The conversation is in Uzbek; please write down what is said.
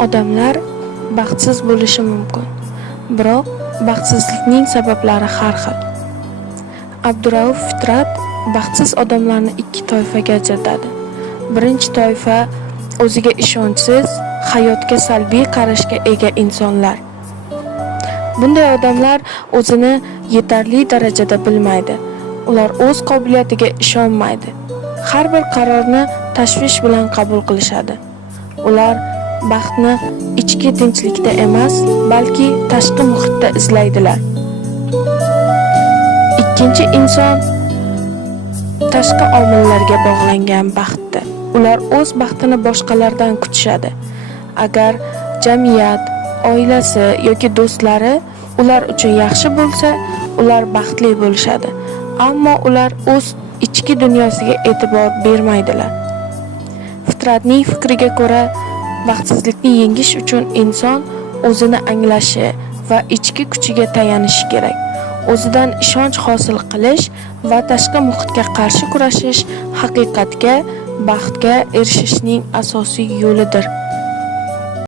Odamlar baxtsiz bo'lishi mumkin, biroq baxtsizlikning sabablari har xil. Abdurauf Fitrat baxtsiz odamlarni ikki toifaga ajratadi. Birinchi toifa o'ziga ishonchsiz, hayotga salbiy qarashga ega insonlar. Bunday odamlar o'zini yetarli darajada bilmaydi. Ular o'z qobiliyatiga ishonmaydi. Har bir qarorni tashvish bilan qabul qilishadi. Ular baxtni ichki tinchlikda emas, balki tashqi muhitda izlaydilar. Ikkinchi inson tashqi omillarga bog'langan baxtdir. Ular o'z baxtini boshqalardan kutishadi. Agar jamiyat, oilasi yoki do'stlari ular uchun yaxshi bo'lsa, ular baxtli bo'lishadi. Ammo ular o'z ichki dunyosiga e'tibor bermaydilar. Fitratning fikriga ko'ra, baxtsizlikni yengish uchun inson o'zini anglashi va ichki kuchiga tayanishi kerak. O'zidan ishonch hosil qilish va tashqi muhitga qarshi kurashish haqiqatga, baxtga erishishning asosiy yo'lidir.